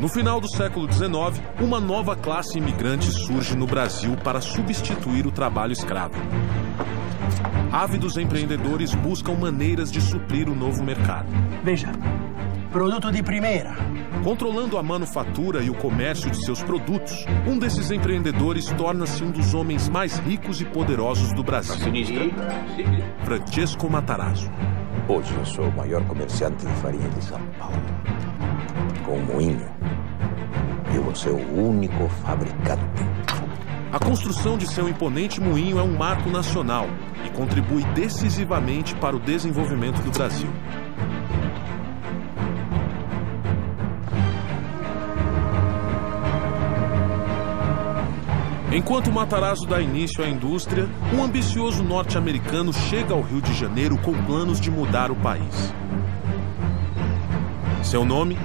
No final do século XIX, uma nova classe imigrante surge no Brasil para substituir o trabalho escravo. Ávidos empreendedores buscam maneiras de suprir o novo mercado. Veja, produto de primeira. Controlando a manufatura e o comércio de seus produtos, um desses empreendedores torna-se um dos homens mais ricos e poderosos do Brasil. Francesco Matarazzo. Hoje eu sou o maior comerciante de farinha de São Paulo. Com um moinho, eu vou ser o único fabricante. A construção de seu imponente moinho é um marco nacional e contribui decisivamente para o desenvolvimento do Brasil. Enquanto Matarazzo dá início à indústria, um ambicioso norte-americano chega ao Rio de Janeiro com planos de mudar o país. Seu nome?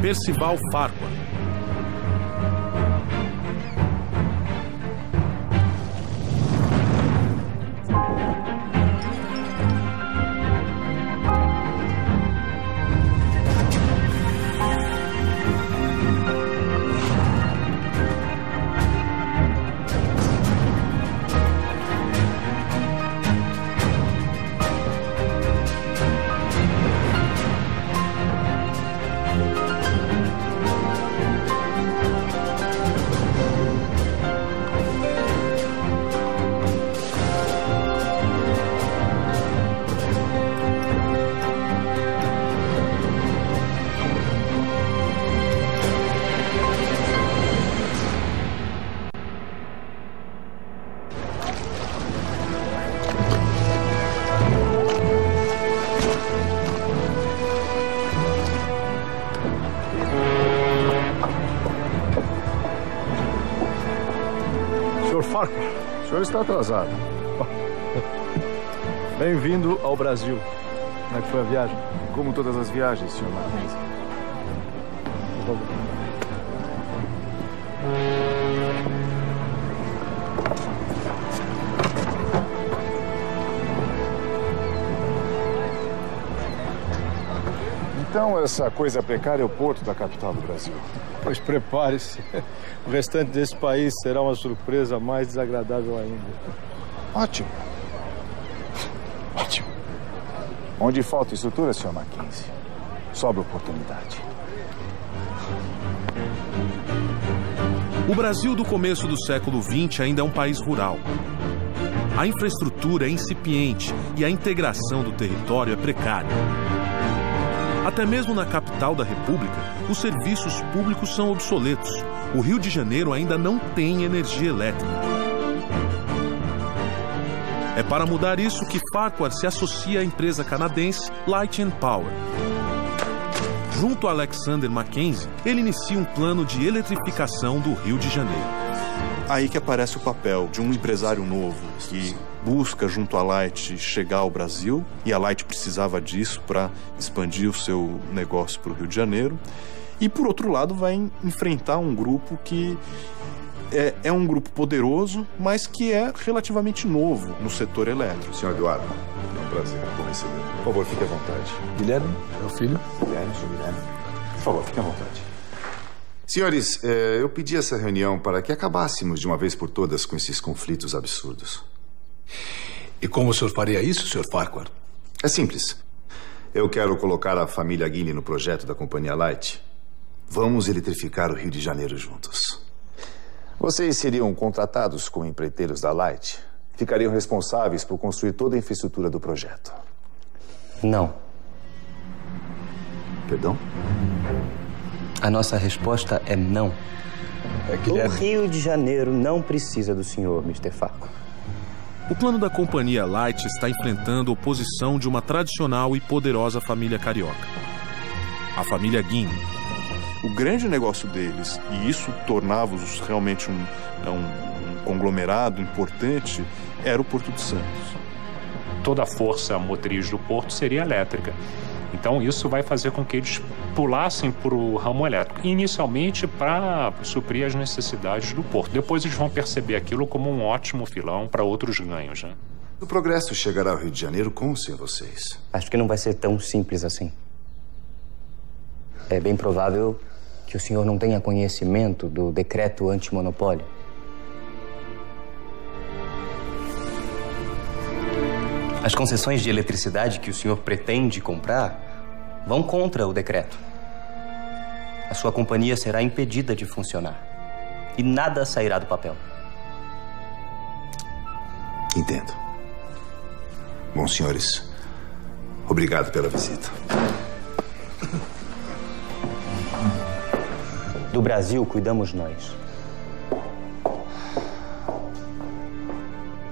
Percival Farquhar. O senhor está atrasado. Bem-vindo ao Brasil. Como é que foi a viagem? Como todas as viagens, senhor Mackenzie. Então, essa coisa precária é o porto da capital do Brasil. Pois prepare-se. O restante desse país será uma surpresa mais desagradável ainda. Ótimo. Ótimo. Onde falta estrutura, senhor Mackenzie, sobra oportunidade. O Brasil do começo do século XX ainda é um país rural. A infraestrutura é incipiente e a integração do território é precária. Até mesmo na capital da República, os serviços públicos são obsoletos. O Rio de Janeiro ainda não tem energia elétrica. É para mudar isso que Farquhar se associa à empresa canadense Light and Power. Junto a Alexander Mackenzie, ele inicia um plano de eletrificação do Rio de Janeiro. Aí que aparece o papel de um empresário novo que busca, junto à Light, chegar ao Brasil, e a Light precisava disso para expandir o seu negócio para o Rio de Janeiro. E, por outro lado, vai enfrentar um grupo que é um grupo poderoso, mas que é relativamente novo no setor elétrico. Senhor Eduardo, é um prazer recebê-lo. Por favor, fique à vontade. Guilherme, meu filho. Guilherme, senhor Guilherme. Por favor, fique à vontade. Senhores, eu pedi essa reunião para que acabássemos de uma vez por todas com esses conflitos absurdos. E como o senhor faria isso, senhor Farquhar? É simples. Eu quero colocar a família Guinea no projeto da Companhia Light. Vamos eletrificar o Rio de Janeiro juntos. Vocês seriam contratados como empreiteiros da Light. Ficariam responsáveis por construir toda a infraestrutura do projeto. Não. Perdão? A nossa resposta é não. Guilherme. O Rio de Janeiro não precisa do senhor, Mr. Farquhar. O plano da Companhia Light está enfrentando a oposição de uma tradicional e poderosa família carioca. A família Guinea. O grande negócio deles, e isso tornava-os realmente um conglomerado importante, era o Porto de Santos. Toda a força motriz do porto seria elétrica. Então, isso vai fazer com que eles pulassem para o ramo elétrico. Inicialmente, para suprir as necessidades do porto. Depois, eles vão perceber aquilo como um ótimo filão para outros ganhos, né? O progresso chegará ao Rio de Janeiro com ou sem vocês? Acho que não vai ser tão simples assim. É bem provável que o senhor não tenha conhecimento do decreto antimonopólio? As concessões de eletricidade que o senhor pretende comprar vão contra o decreto. A sua companhia será impedida de funcionar e nada sairá do papel. Entendo. Bom, senhores, obrigado pela visita. Do Brasil, cuidamos nós.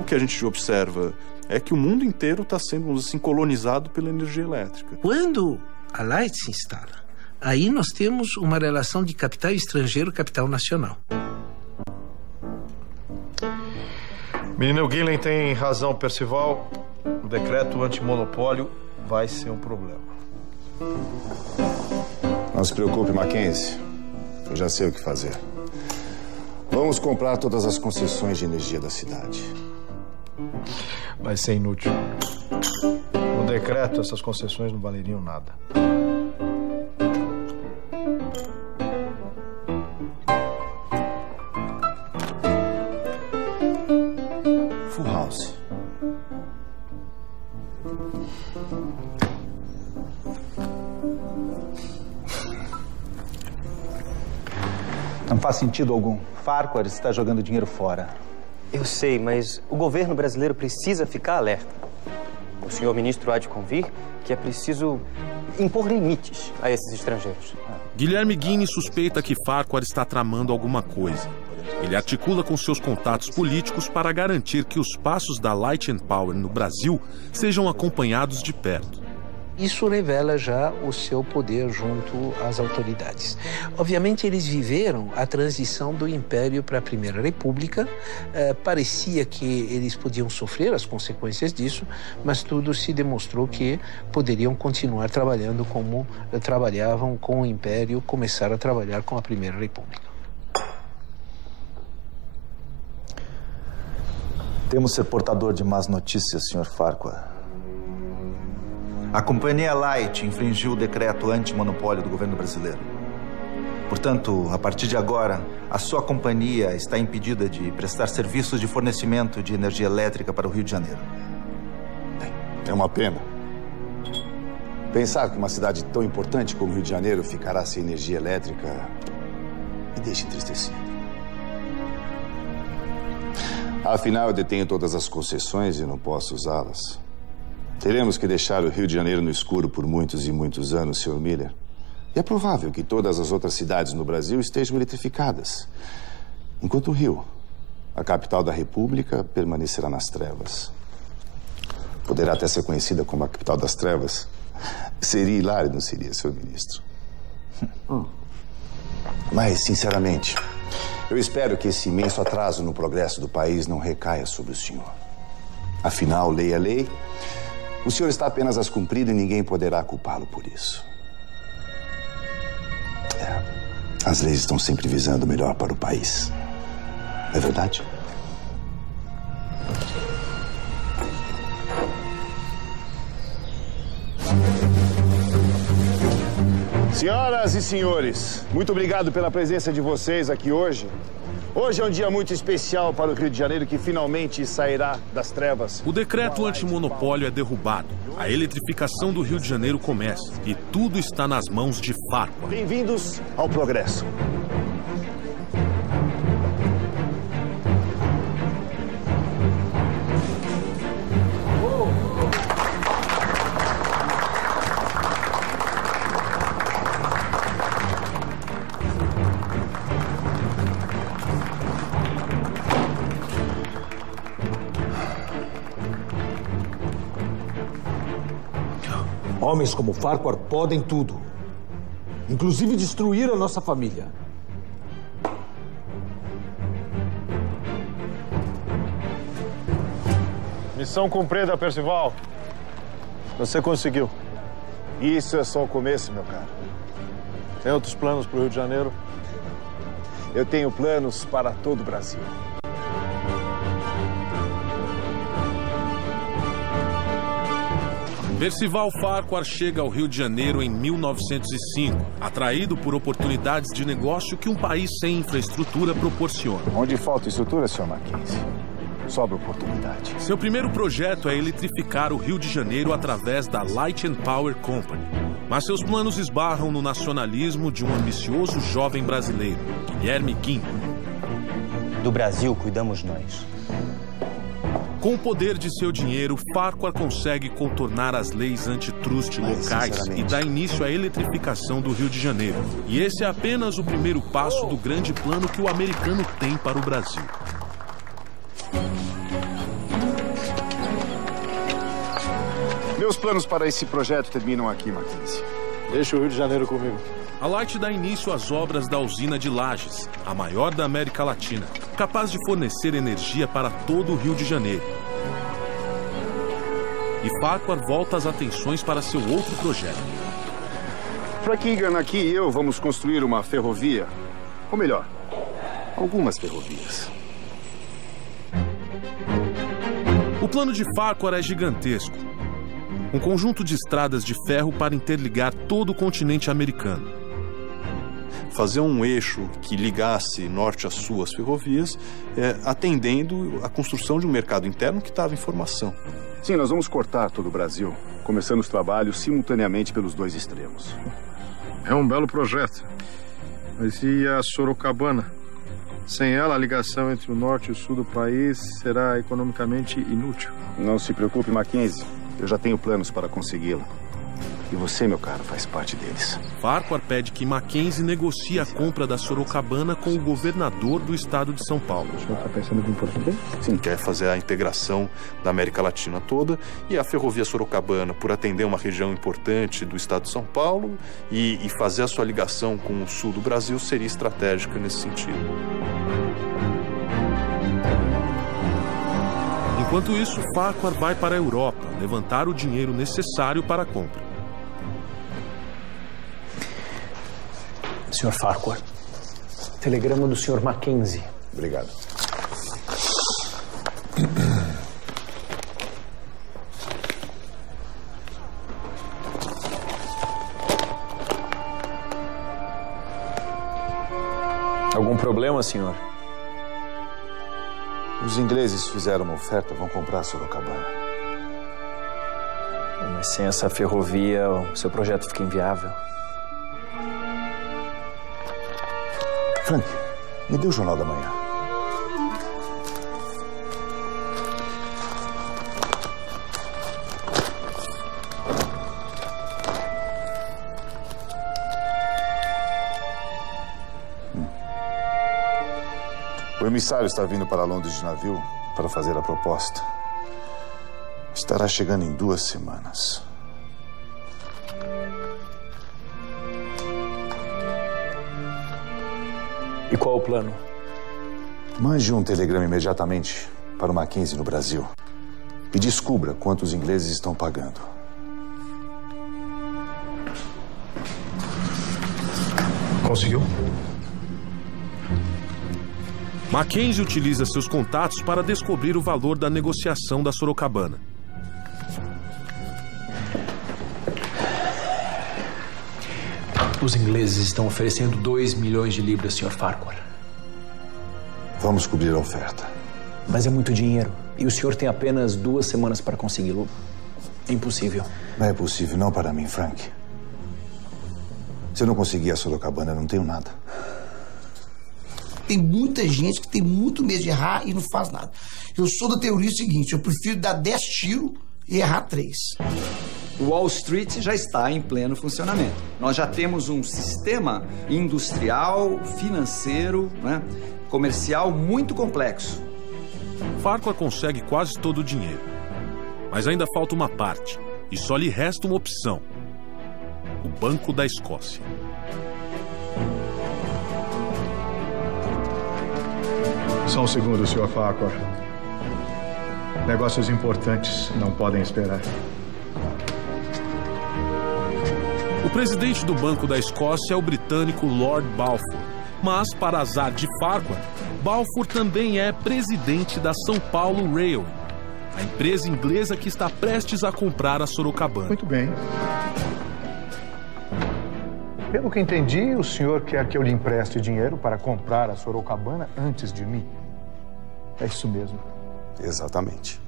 O que a gente observa é que o mundo inteiro está sendo, vamos dizer assim, colonizado pela energia elétrica. Quando a Light se instala, aí nós temos uma relação de capital estrangeiro e capital nacional. Menino Guilherme tem razão, Percival. O decreto antimonopólio vai ser um problema. Não se preocupe, Mackenzie. Eu já sei o que fazer. Vamos comprar todas as concessões de energia da cidade. Vai ser inútil. No decreto, essas concessões não valeriam nada. Full House. Não faz sentido algum. Farquhar está jogando dinheiro fora. Eu sei, mas o governo brasileiro precisa ficar alerta. O senhor ministro há de convir que é preciso impor limites a esses estrangeiros. Guilherme Guiney suspeita que Farquhar está tramando alguma coisa. Ele articula com seus contatos políticos para garantir que os passos da Light and Power no Brasil sejam acompanhados de perto. Isso revela já o seu poder junto às autoridades. Obviamente, eles viveram a transição do Império para a Primeira República. Parecia que eles podiam sofrer as consequências disso, mas tudo se demonstrou que poderiam continuar trabalhando como trabalhavam com o Império, começar a trabalhar com a Primeira República. Temos ser portador de más notícias, Sr. Farquhar. A Companhia Light infringiu o decreto antimonopólio do governo brasileiro. Portanto, a partir de agora, a sua companhia está impedida de prestar serviços de fornecimento de energia elétrica para o Rio de Janeiro. É uma pena. Pensar que uma cidade tão importante como o Rio de Janeiro ficará sem energia elétrica me deixa entristecido. Afinal, eu detenho todas as concessões e não posso usá-las. Teremos que deixar o Rio de Janeiro no escuro por muitos e muitos anos, Sr. Miller. E é provável que todas as outras cidades no Brasil estejam eletrificadas. Enquanto o Rio, a capital da República, permanecerá nas trevas. Poderá até ser conhecida como a capital das trevas. Seria hilário, não seria, Sr. Ministro? Mas, sinceramente, eu espero que esse imenso atraso no progresso do país não recaia sobre o senhor. Afinal, lei é lei. O senhor está apenas a as cumprir e ninguém poderá culpá-lo por isso. As leis estão sempre visando o melhor para o país. É verdade? Senhoras e senhores, muito obrigado pela presença de vocês aqui hoje. Hoje é um dia muito especial para o Rio de Janeiro, que finalmente sairá das trevas. O decreto antimonopólio é derrubado. A eletrificação do Rio de Janeiro começa. E tudo está nas mãos de Farquhar. Bem-vindos ao progresso. Homens como Farquhar podem tudo, inclusive destruir a nossa família. Missão cumprida, Percival. Você conseguiu. Isso é só o começo, meu caro. Tem outros planos para o Rio de Janeiro? Eu tenho planos para todo o Brasil. Percival Farquhar chega ao Rio de Janeiro em 1905, atraído por oportunidades de negócio que um país sem infraestrutura proporciona. Onde falta estrutura, Sr. Mackenzie, sobra oportunidade. Seu primeiro projeto é eletrificar o Rio de Janeiro através da Light and Power Company. Mas seus planos esbarram no nacionalismo de um ambicioso jovem brasileiro, Guilherme Guinle. Do Brasil cuidamos nós. Com o poder de seu dinheiro, Farquhar consegue contornar as leis antitruste locais e dá início à eletrificação do Rio de Janeiro. E esse é apenas o primeiro passo do grande plano que o americano tem para o Brasil. Meus planos para esse projeto terminam aqui, Mackenzie. Deixa o Rio de Janeiro comigo. A Light dá início às obras da usina de Lages, a maior da América Latina, capaz de fornecer energia para todo o Rio de Janeiro. E Farquhar volta as atenções para seu outro projeto. Frank Egan aqui e eu vamos construir uma ferrovia. Ou melhor, algumas ferrovias. O plano de Farquhar é gigantesco. Um conjunto de estradas de ferro para interligar todo o continente americano. Fazer um eixo que ligasse norte a sul as ferrovias, atendendo à construção de um mercado interno que estava em formação. Sim, nós vamos cortar todo o Brasil, começando os trabalhos simultaneamente pelos dois extremos. É um belo projeto. Mas e a Sorocabana? Sem ela, a ligação entre o norte e o sul do país será economicamente inútil. Não se preocupe, Mackenzie. Eu já tenho planos para consegui-la. E você, meu caro, faz parte deles. Farquhar pede que Mackenzie negocie a compra da Sorocabana com o governador do estado de São Paulo. O senhor está pensando em português? Sim, quer fazer a integração da América Latina toda. E a ferrovia Sorocabana, por atender uma região importante do estado de São Paulo e fazer a sua ligação com o sul do Brasil, seria estratégica nesse sentido. Enquanto isso, Farquhar vai para a Europa levantar o dinheiro necessário para a compra. Sr. Farquhar, telegrama do Sr. Mackenzie. Obrigado. Algum problema, senhor? Os ingleses fizeram uma oferta, vão comprar a Sorocabana. Mas sem essa ferrovia, o seu projeto fica inviável. Frank, me dê o Jornal da Manhã. O emissário está vindo para Londres de navio para fazer a proposta. Estará chegando em 2 semanas. E qual o plano? Mande um telegrama imediatamente para o Mackenzie no Brasil e descubra quanto os ingleses estão pagando. Conseguiu? Mackenzie utiliza seus contatos para descobrir o valor da negociação da Sorocabana. Os ingleses estão oferecendo 2 milhões de libras, Sr. Farquhar. Vamos cobrir a oferta. Mas é muito dinheiro. E o senhor tem apenas 2 semanas para consegui-lo. É impossível. Não é possível, não para mim, Frank. Se eu não conseguir a Sorocabana, eu não tenho nada. Tem muita gente que tem muito medo de errar e não faz nada. Eu sou da teoria seguinte, eu prefiro dar 10 tiros e errar 3. O Wall Street já está em pleno funcionamento. Nós já temos um sistema industrial, financeiro, comercial muito complexo. Farquhar consegue quase todo o dinheiro. Mas ainda falta uma parte. E só lhe resta uma opção. O Banco da Escócia. Só um segundo, Sr. Farquhar. Negócios importantes não podem esperar. O presidente do Banco da Escócia é o britânico Lord Balfour. Mas, para azar de Farquhar, Balfour também é presidente da São Paulo Railway. a empresa inglesa que está prestes a comprar a Sorocabana. Muito bem. Pelo que entendi, o senhor quer que eu lhe empreste dinheiro para comprar a Sorocabana antes de mim. É isso mesmo. Exatamente.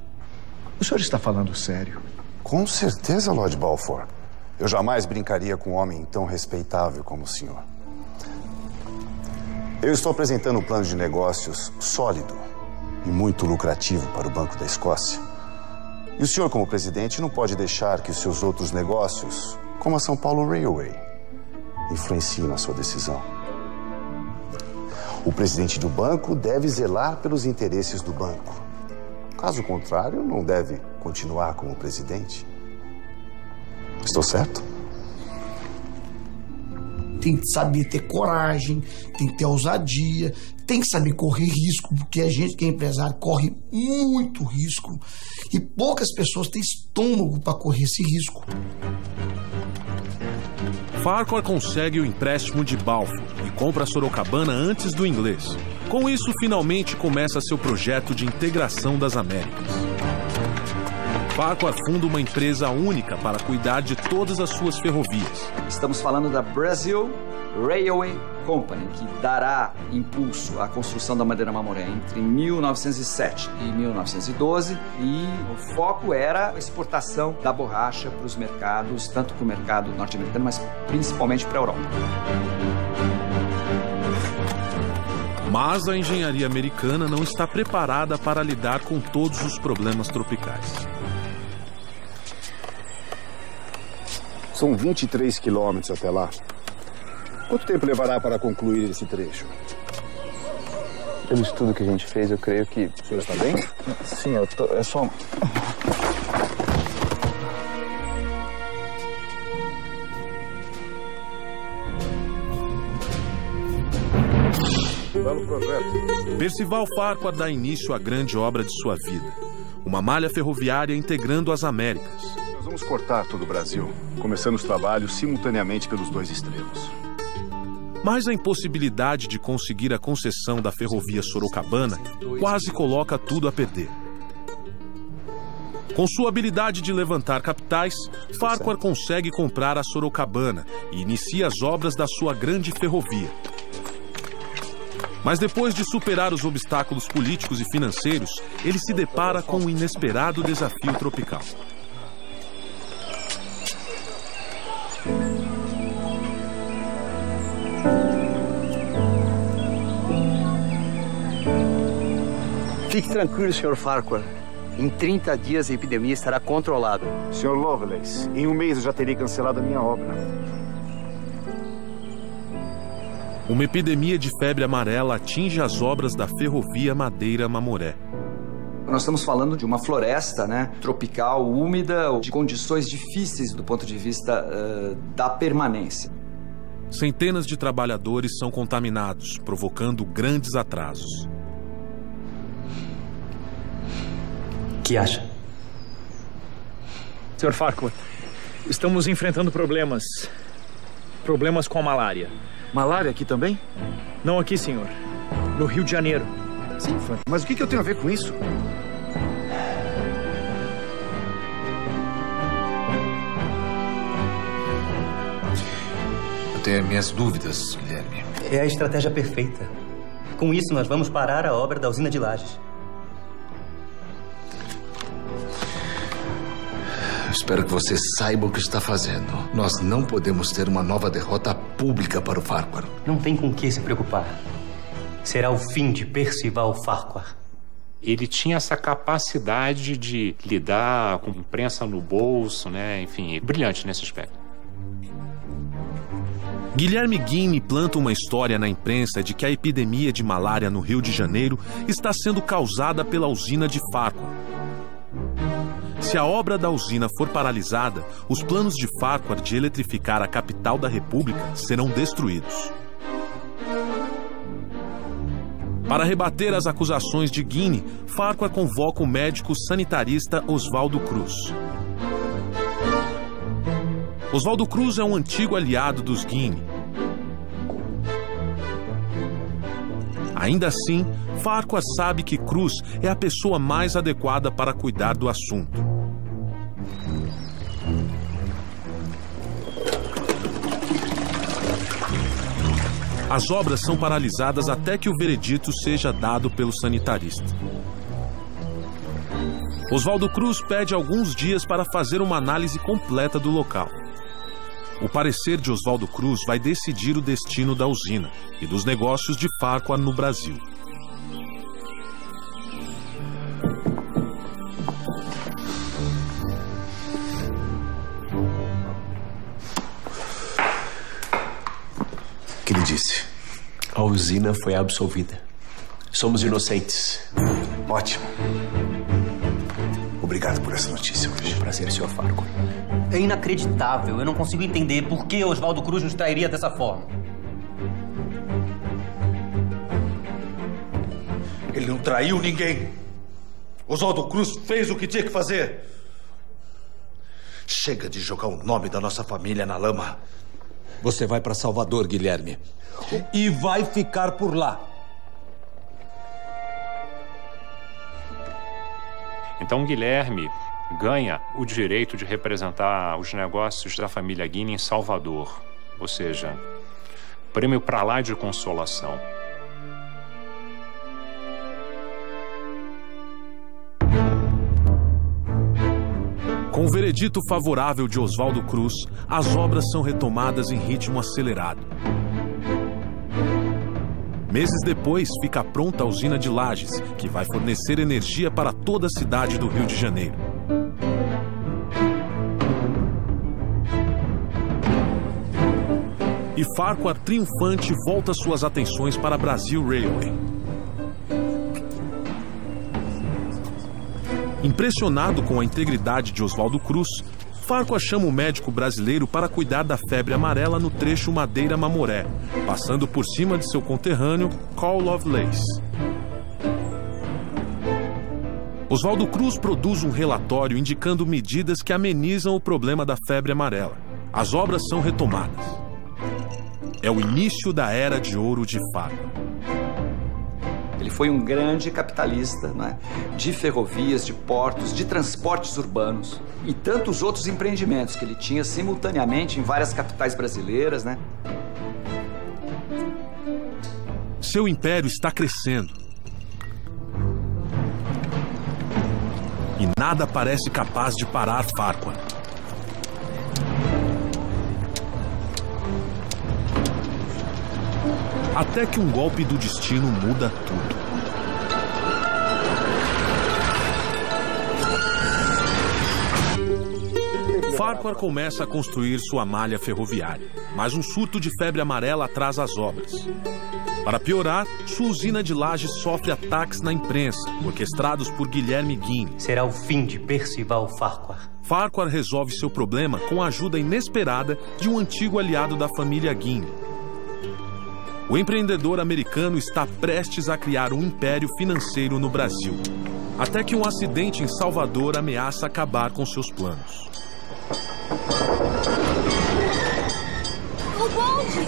O senhor está falando sério? Com certeza, Lord Balfour. Eu jamais brincaria com um homem tão respeitável como o senhor. Eu estou apresentando um plano de negócios sólido e muito lucrativo para o Banco da Escócia. E o senhor, como presidente, não pode deixar que os seus outros negócios, como a São Paulo Railway, influenciem na sua decisão. O presidente do banco deve zelar pelos interesses do banco. Caso contrário, não deve continuar como presidente. Estou certo? Tem que saber ter coragem, tem que ter ousadia, tem que saber correr risco, porque a gente que é empresário corre muito risco e poucas pessoas têm estômago para correr esse risco. Farquhar consegue o empréstimo de Balfour e compra a Sorocabana antes do inglês. Com isso, finalmente começa seu projeto de integração das Américas. Farquhar funda uma empresa única para cuidar de todas as suas ferrovias. Estamos falando da Brazil Railway Company, que dará impulso à construção da Madeira Mamoré entre 1907 e 1912, e o foco era a exportação da borracha para os mercados, tanto para o mercado norte-americano, mas principalmente para a Europa. Mas a engenharia americana não está preparada para lidar com todos os problemas tropicais. São 23 quilômetros até lá. Quanto tempo levará para concluir esse trecho? Pelo estudo que a gente fez, eu creio que... O senhor está bem? Sim, eu tô... É só... Belo projeto. Percival Farquhar dá início à grande obra de sua vida. Uma malha ferroviária integrando as Américas. Nós vamos cortar todo o Brasil, começando os trabalhos simultaneamente pelos dois extremos. Mas a impossibilidade de conseguir a concessão da ferrovia Sorocabana quase coloca tudo a perder. Com sua habilidade de levantar capitais, Farquhar consegue comprar a Sorocabana e inicia as obras da sua grande ferrovia. Mas depois de superar os obstáculos políticos e financeiros, ele se depara com um inesperado desafio tropical. Fique tranquilo, Sr. Farquhar. Em 30 dias a epidemia estará controlada. Sr. Lovelace, em um mês eu já terei cancelado a minha obra. Uma epidemia de febre amarela atinge as obras da ferrovia Madeira Mamoré. Nós estamos falando de uma floresta, né, tropical, úmida, de condições difíceis do ponto de vista da permanência. Centenas de trabalhadores são contaminados, provocando grandes atrasos. O que acha? Sr. Farquhar, estamos enfrentando problemas. Problemas com a malária. Malária aqui também? Não aqui, senhor. No Rio de Janeiro. Sim, Frank. Mas o que eu tenho a ver com isso? Eu tenho minhas dúvidas, Guilherme. É a estratégia perfeita. Com isso, nós vamos parar a obra da usina de Lajes. Espero que você saiba o que está fazendo. Nós não podemos ter uma nova derrota pública para o Farquhar. Não tem com que se preocupar. Será o fim de Percival Farquhar. Ele tinha essa capacidade de lidar com imprensa no bolso, né? Enfim, brilhante nesse aspecto. Guilherme Guiney planta uma história na imprensa de que a epidemia de malária no Rio de Janeiro está sendo causada pela usina de Farquhar. Se a obra da usina for paralisada, os planos de Farquhar de eletrificar a capital da República serão destruídos. Para rebater as acusações de Guiney, Farquhar convoca o médico sanitarista Oswaldo Cruz. Oswaldo Cruz é um antigo aliado dos Guiney. A Ainda assim, Farquhar sabe que Cruz é a pessoa mais adequada para cuidar do assunto. As obras são paralisadas até que o veredito seja dado pelo sanitarista. Oswaldo Cruz pede alguns dias para fazer uma análise completa do local. O parecer de Oswaldo Cruz vai decidir o destino da usina e dos negócios de Farquhar no Brasil. O que ele disse? A usina foi absolvida. Somos inocentes. Ótimo. Obrigado por essa notícia hoje. Um prazer, Sr. Farquhar. É inacreditável. Eu não consigo entender por que Oswaldo Cruz nos trairia dessa forma. Ele não traiu ninguém. Oswaldo Cruz fez o que tinha que fazer. Chega de jogar o nome da nossa família na lama. Você vai para Salvador, Guilherme. E vai ficar por lá. Então, Guilherme ganha o direito de representar os negócios da família Guinea em Salvador. Ou seja, prêmio pra lá de consolação. Com o veredito favorável de Oswaldo Cruz, as obras são retomadas em ritmo acelerado. Meses depois, fica pronta a usina de Lages, que vai fornecer energia para toda a cidade do Rio de Janeiro. E Farquhar, triunfante, volta suas atenções para a Brazil Railway. Impressionado com a integridade de Oswaldo Cruz, Farquhar chama o médico brasileiro para cuidar da febre amarela no trecho Madeira-Mamoré, passando por cima de seu conterrâneo, Carl Lovelace. Oswaldo Cruz produz um relatório indicando medidas que amenizam o problema da febre amarela. As obras são retomadas. É o início da Era de Ouro de Farquhar. Ele foi um grande capitalista, né? De ferrovias, de portos, de transportes urbanos e tantos outros empreendimentos que ele tinha simultaneamente em várias capitais brasileiras, né? Seu império está crescendo. E nada parece capaz de parar Farquhar. Até que um golpe do destino muda tudo. Farquhar começa a construir sua malha ferroviária, mas um surto de febre amarela atrasa as obras. Para piorar, sua usina de Lages sofre ataques na imprensa, orquestrados por Guilherme Guinea. Será o fim de Percival Farquhar. Farquhar resolve seu problema com a ajuda inesperada de um antigo aliado da família Guinea. O empreendedor americano está prestes a criar um império financeiro no Brasil, até que um acidente em Salvador ameaça acabar com seus planos. O bonde!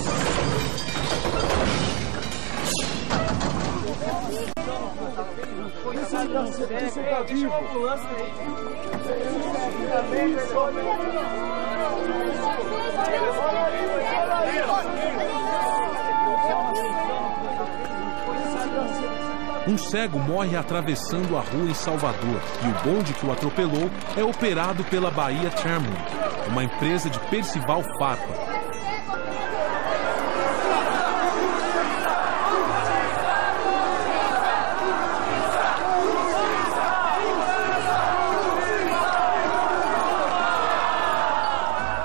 Um cego morre atravessando a rua em Salvador e o bonde que o atropelou é operado pela Bahia Tramway, uma empresa de Percival Farquhar.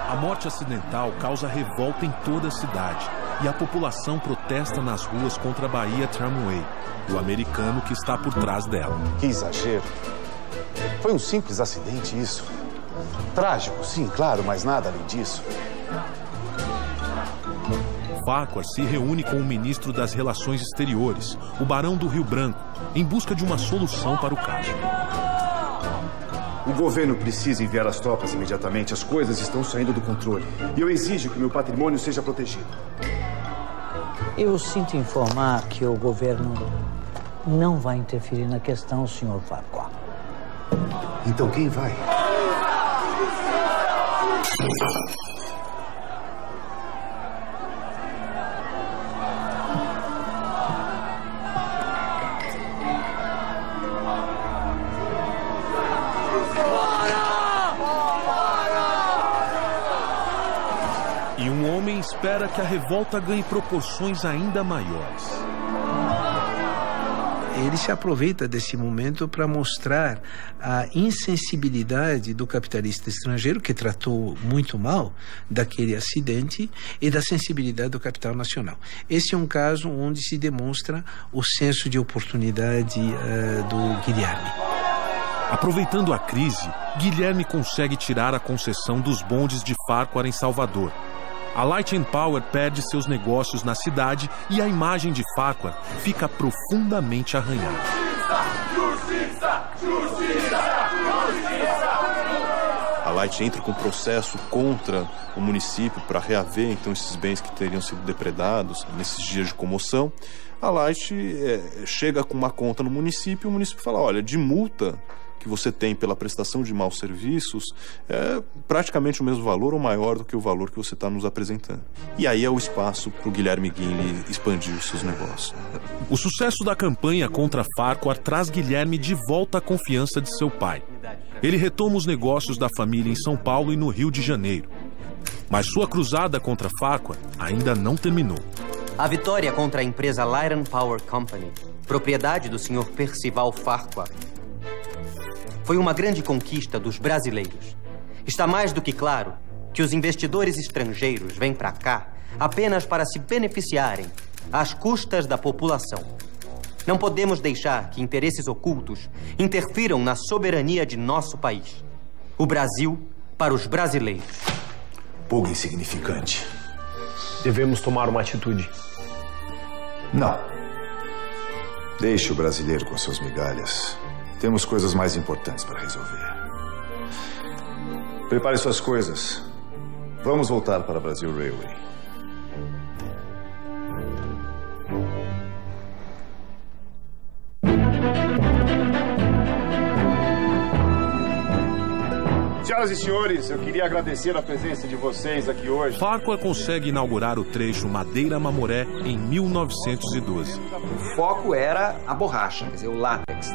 A morte acidental causa revolta em toda a cidade e a população protesta nas ruas contra a Bahia Tramway, o americano que está por trás dela. Que exagero. Foi um simples acidente isso. Trágico, sim, claro, mas nada além disso. Farquhar se reúne com o ministro das Relações Exteriores, o Barão do Rio Branco, em busca de uma solução para o caso. O governo precisa enviar as tropas imediatamente. As coisas estão saindo do controle. E eu exijo que meu patrimônio seja protegido. Eu sinto informar que o governo não vai interferir na questão, Sr. Farquhar. Então quem vai? E um homem espera que a revolta ganhe proporções ainda maiores. Ele se aproveita desse momento para mostrar a insensibilidade do capitalista estrangeiro, que tratou muito mal daquele acidente, e da sensibilidade do capital nacional. Esse é um caso onde se demonstra o senso de oportunidade do Guilherme. Aproveitando a crise, Guilherme consegue tirar a concessão dos bondes de Farquhar em Salvador. A Light and Power perde seus negócios na cidade e a imagem de Farquhar fica profundamente arranhada. Justiça! Justiça! Justiça! A Light entra com processo contra o município para reaver então esses bens que teriam sido depredados nesses dias de comoção. A Light chega com uma conta no município e o município fala, olha, de multa que você tem pela prestação de maus serviços é praticamente o mesmo valor ou maior do que o valor que você está nos apresentando. E aí é o espaço para o Guilherme Guinle expandir os seus negócios. O sucesso da campanha contra Farquhar traz Guilherme de volta à confiança de seu pai. Ele retoma os negócios da família em São Paulo e no Rio de Janeiro. Mas sua cruzada contra Farquhar ainda não terminou. A vitória contra a empresa Light and Power Company, propriedade do Sr. Percival Farquhar, foi uma grande conquista dos brasileiros. Está mais do que claro que os investidores estrangeiros vêm para cá apenas para se beneficiarem às custas da população. Não podemos deixar que interesses ocultos interfiram na soberania de nosso país. O Brasil para os brasileiros. Pouco insignificante. Devemos tomar uma atitude. Não. Deixe o brasileiro com suas migalhas. Temos coisas mais importantes para resolver. Prepare suas coisas. Vamos voltar para Brasil Railway. Senhoras e senhores, eu queria agradecer a presença de vocês aqui hoje. Farquhar consegue inaugurar o trecho Madeira-Mamoré em 1912. O foco era a borracha, quer dizer, o látex.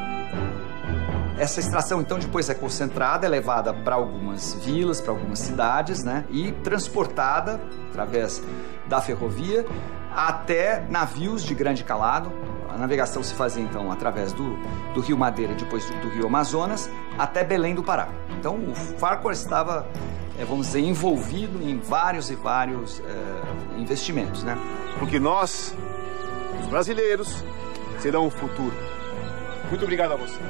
Essa extração, então, depois é concentrada, é levada para algumas vilas, para algumas cidades, né? E transportada, através da ferrovia, até navios de grande calado. A navegação se fazia, então, através do Rio Madeira, depois do Rio Amazonas, até Belém do Pará. Então, o Farquhar estava, vamos dizer, envolvido em vários e vários investimentos, né? Porque nós, os brasileiros, serão o futuro. Muito obrigado a vocês.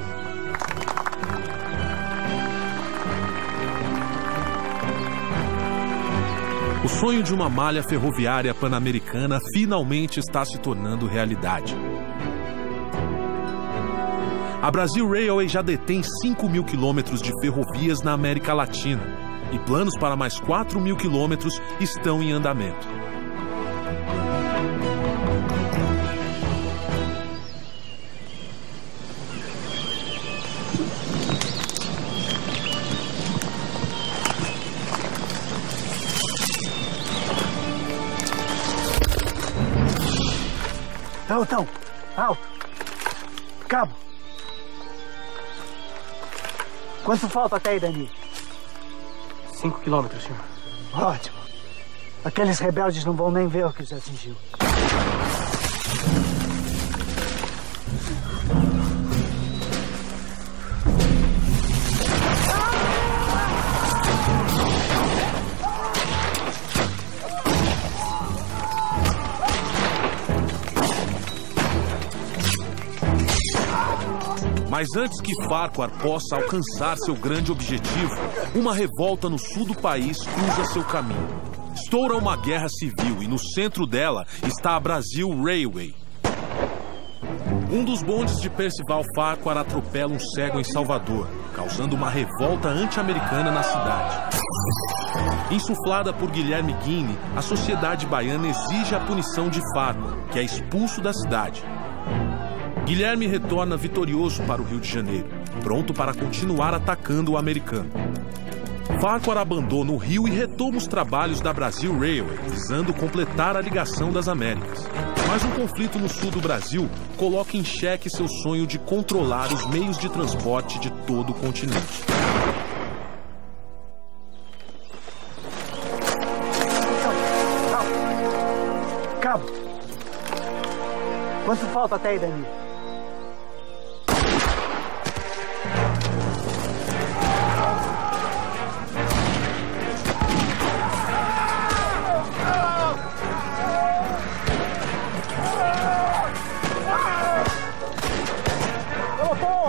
O sonho de uma malha ferroviária pan-americana finalmente está se tornando realidade. A Brasil Railway já detém 5.000 quilômetros de ferrovias na América Latina e planos para mais 4.000 quilômetros estão em andamento. Pelotão, alto. Cabo. Quanto falta até aí, Dani? 5 quilômetros, senhor. Ótimo. Aqueles rebeldes não vão nem ver o que os atingiu. Mas antes que Farquhar possa alcançar seu grande objetivo, uma revolta no sul do país cruza seu caminho. Estoura uma guerra civil e no centro dela está a Brasil Railway. Um dos bondes de Percival Farquhar atropela um cego em Salvador, causando uma revolta anti-americana na cidade. Insuflada por Guilherme Guinle, a sociedade baiana exige a punição de Farquhar, que é expulso da cidade. Guilherme retorna vitorioso para o Rio de Janeiro, pronto para continuar atacando o americano. Farquhar abandona o Rio e retoma os trabalhos da Brazil Railway, visando completar a ligação das Américas. Mas um conflito no sul do Brasil coloca em xeque seu sonho de controlar os meios de transporte de todo o continente. Cabo, quanto falta até aí, Dani?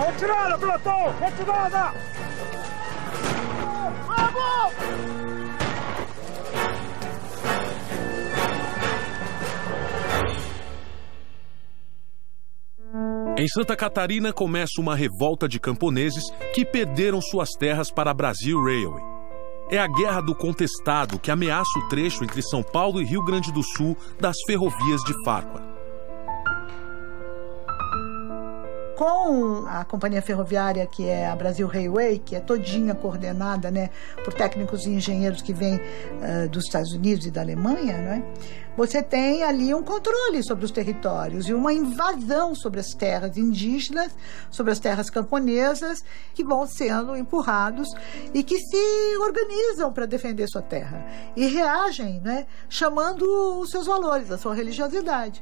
Retirada, pelotão! Retirada! Vamos! Em Santa Catarina começa uma revolta de camponeses que perderam suas terras para a Brazil Railway. É a Guerra do Contestado que ameaça o trecho entre São Paulo e Rio Grande do Sul das ferrovias de Farquhar. Com a companhia ferroviária, que é a Brazil Railway, que é todinha coordenada, né, por técnicos e engenheiros que vêm dos Estados Unidos e da Alemanha, né, você tem ali um controle sobre os territórios e uma invasão sobre as terras indígenas, sobre as terras camponesas, que vão sendo empurrados e que se organizam para defender sua terra e reagem, né, chamando os seus valores, a sua religiosidade.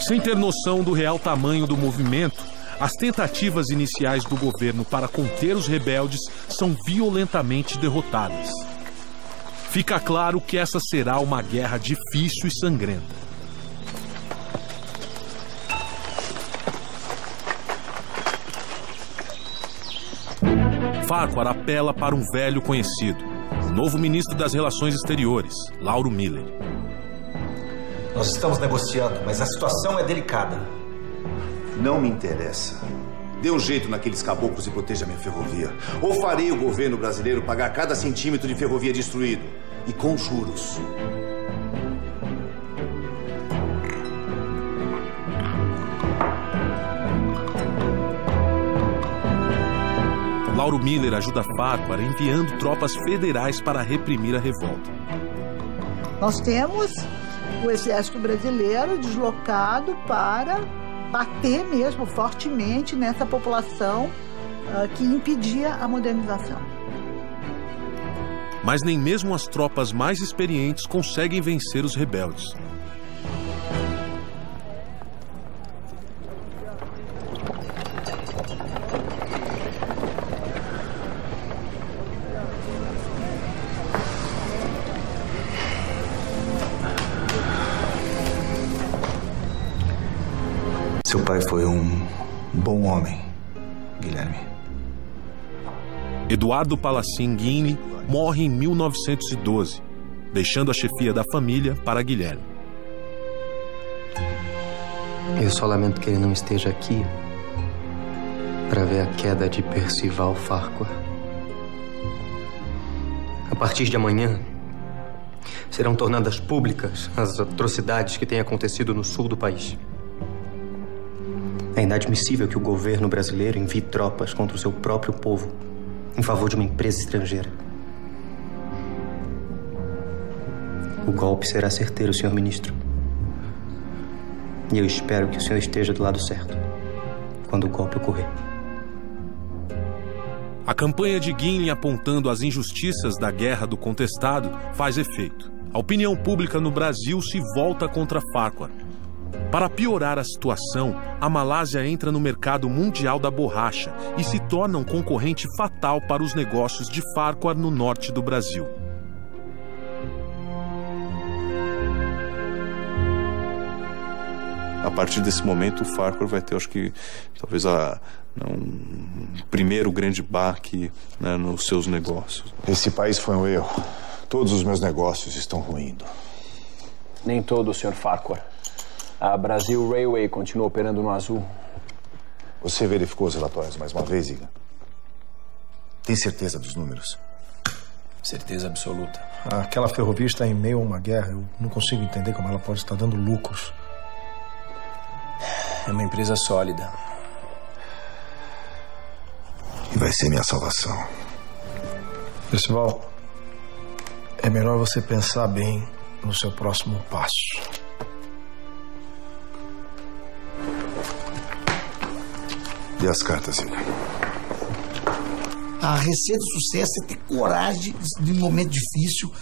Sem ter noção do real tamanho do movimento, as tentativas iniciais do governo para conter os rebeldes são violentamente derrotadas. Fica claro que essa será uma guerra difícil e sangrenta. Farquhar apela para um velho conhecido, o novo ministro das Relações Exteriores, Lauro Miller. Nós estamos negociando, mas a situação é delicada. Não me interessa. Dê um jeito naqueles caboclos e proteja minha ferrovia. Ou farei o governo brasileiro pagar cada centímetro de ferrovia destruído. E com juros. Lauro Miller ajuda Farquhar enviando tropas federais para reprimir a revolta. Nós temos o exército brasileiro deslocado para bater mesmo fortemente nessa população que impedia a modernização. Mas nem mesmo as tropas mais experientes conseguem vencer os rebeldes. Seu pai foi um bom homem, Guilherme. Eduardo Palacin Guinle morre em 1912, deixando a chefia da família para Guilherme. Eu só lamento que ele não esteja aqui para ver a queda de Percival Farquhar. A partir de amanhã, serão tornadas públicas as atrocidades que têm acontecido no sul do país. É inadmissível que o governo brasileiro envie tropas contra o seu próprio povo em favor de uma empresa estrangeira. O golpe será certeiro, senhor ministro. E eu espero que o senhor esteja do lado certo quando o golpe ocorrer. A campanha de Guinle apontando as injustiças da Guerra do Contestado faz efeito. A opinião pública no Brasil se volta contra Farquhar. Para piorar a situação, a Malásia entra no mercado mundial da borracha e se torna um concorrente fatal para os negócios de Farquhar no norte do Brasil. A partir desse momento, o Farquhar vai ter, acho que, talvez um primeiro grande baque, né, nos seus negócios. Esse país foi um erro. Todos os meus negócios estão ruindo. Nem todo, Sr. Farquhar. A Brasil Railway continua operando no azul. Você verificou os relatórios mais uma vez, Iga? Tem certeza dos números? Certeza absoluta. Aquela ferrovia está em meio a uma guerra. Eu não consigo entender como ela pode estar dando lucros. É uma empresa sólida. E vai ser minha salvação. Percival, é melhor você pensar bem no seu próximo passo. E as cartas, Iga? A receita do sucesso é ter coragem de, em um momento difícil,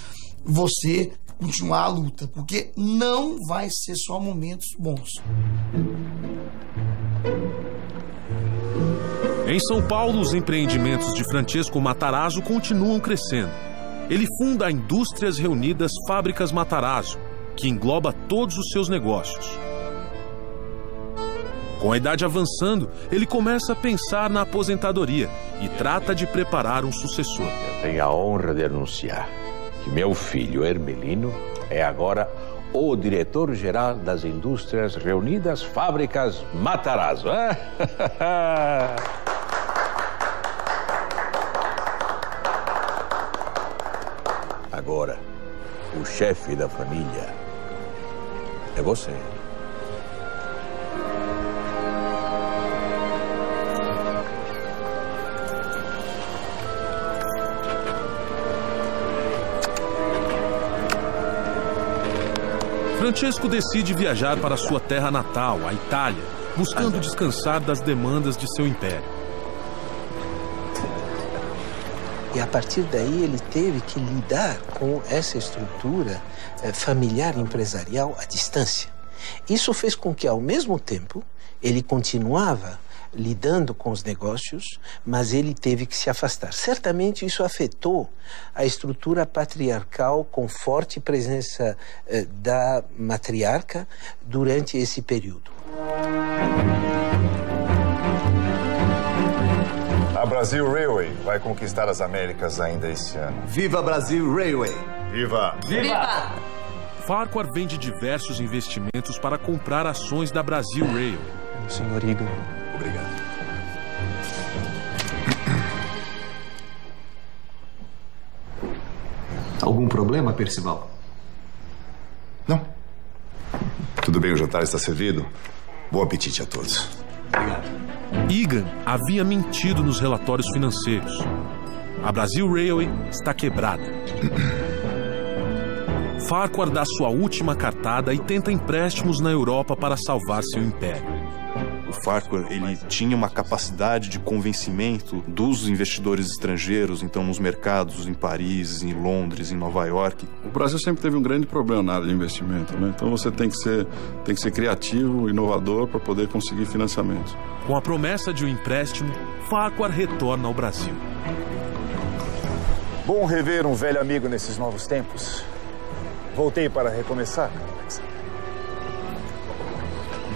você continuar a luta, porque não vai ser só momentos bons. Em São Paulo, os empreendimentos de Francesco Matarazzo continuam crescendo. Ele funda a Indústrias Reunidas Fábricas Matarazzo, que engloba todos os seus negócios. Com a idade avançando, ele começa a pensar na aposentadoria e trata de preparar um sucessor. Eu tenho a honra de anunciar que meu filho Hermelino é agora o diretor-geral das Indústrias Reunidas Fábricas Matarazzo. Agora, o chefe da família é você. Francesco decide viajar para sua terra natal, a Itália, buscando descansar das demandas de seu império. E a partir daí ele teve que lidar com essa estrutura familiar empresarial à distância. Isso fez com que, ao mesmo tempo, ele continuava lidando com os negócios, mas ele teve que se afastar. Certamente isso afetou a estrutura patriarcal com forte presença da matriarca durante esse período. A Brasil Railway vai conquistar as Américas ainda esse ano. Viva Brasil Railway! Viva! Viva! Farquhar vende diversos investimentos para comprar ações da Brasil Railway. Senhor Iga. Obrigado. Algum problema, Percival? Não. Tudo bem, o jantar está servido. Bom apetite a todos. Obrigado. Egan havia mentido nos relatórios financeiros. A Brasil Railway está quebrada. Farquhar dá sua última cartada e tenta empréstimos na Europa para salvar seu império. O Farquhar, ele tinha uma capacidade de convencimento dos investidores estrangeiros, então nos mercados em Paris, em Londres, em Nova York. O Brasil sempre teve um grande problema na área de investimento, né? Então você tem que ser criativo, inovador para poder conseguir financiamento. Com a promessa de um empréstimo, Farquhar retorna ao Brasil. Bom rever um velho amigo nesses novos tempos. Voltei para recomeçar.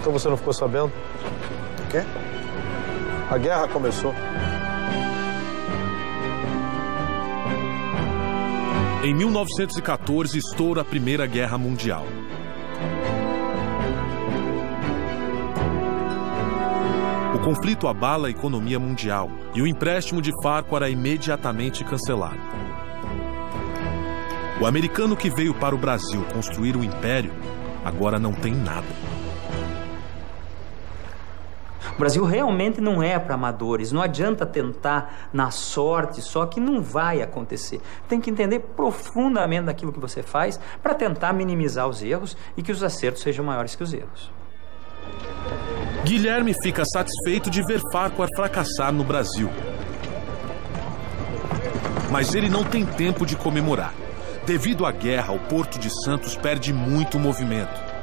Então você não ficou sabendo? O quê? A guerra começou. Em 1914, estoura a Primeira Guerra Mundial. O conflito abala a economia mundial e o empréstimo de Farquhar é imediatamente cancelado. O americano que veio para o Brasil construir um império agora não tem nada. O Brasil realmente não é para amadores. Não adianta tentar na sorte, só que não vai acontecer. Tem que entender profundamente daquilo que você faz para tentar minimizar os erros e que os acertos sejam maiores que os erros. Guilherme fica satisfeito de ver Farquhar fracassar no Brasil. Mas ele não tem tempo de comemorar. Devido à guerra, o Porto de Santos perde muito movimento.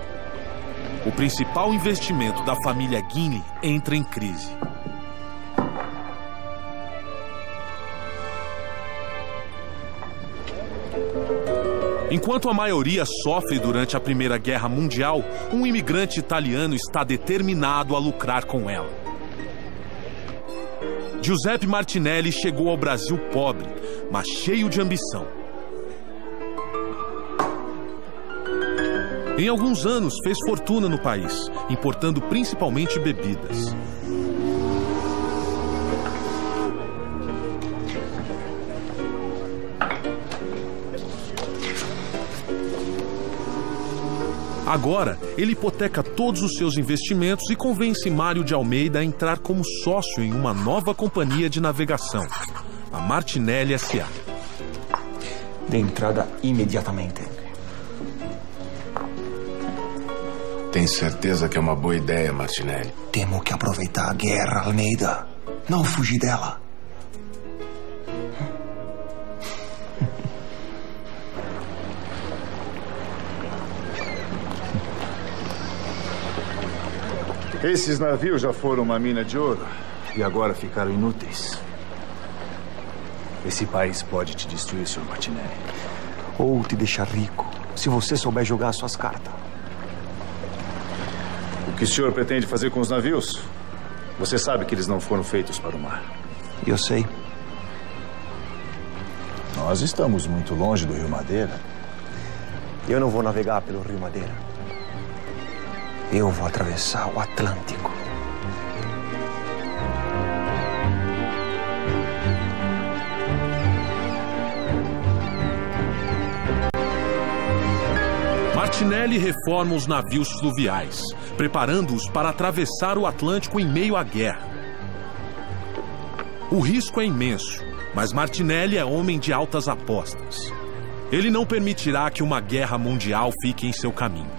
O principal investimento da família Guinle entra em crise. Enquanto a maioria sofre durante a Primeira Guerra Mundial, um imigrante italiano está determinado a lucrar com ela. Giuseppe Martinelli chegou ao Brasil pobre, mas cheio de ambição. Em alguns anos, fez fortuna no país, importando principalmente bebidas. Agora, ele hipoteca todos os seus investimentos e convence Mário de Almeida a entrar como sócio em uma nova companhia de navegação, a Martinelli S.A. Dê entrada imediatamente. Tem certeza que é uma boa ideia, Martinelli? Temo que aproveitar a guerra, Almeida. Não fugir dela. Esses navios já foram uma mina de ouro e agora ficaram inúteis. Esse país pode te destruir, Sr. Martinelli. Ou te deixar rico, se você souber jogar suas cartas. O que o senhor pretende fazer com os navios? Você sabe que eles não foram feitos para o mar. Eu sei. Nós estamos muito longe do Rio Madeira. Eu não vou navegar pelo Rio Madeira. Eu vou atravessar o Atlântico. Martinelli reforma os navios fluviais, preparando-os para atravessar o Atlântico em meio à guerra. O risco é imenso, mas Martinelli é homem de altas apostas. Ele não permitirá que uma guerra mundial fique em seu caminho.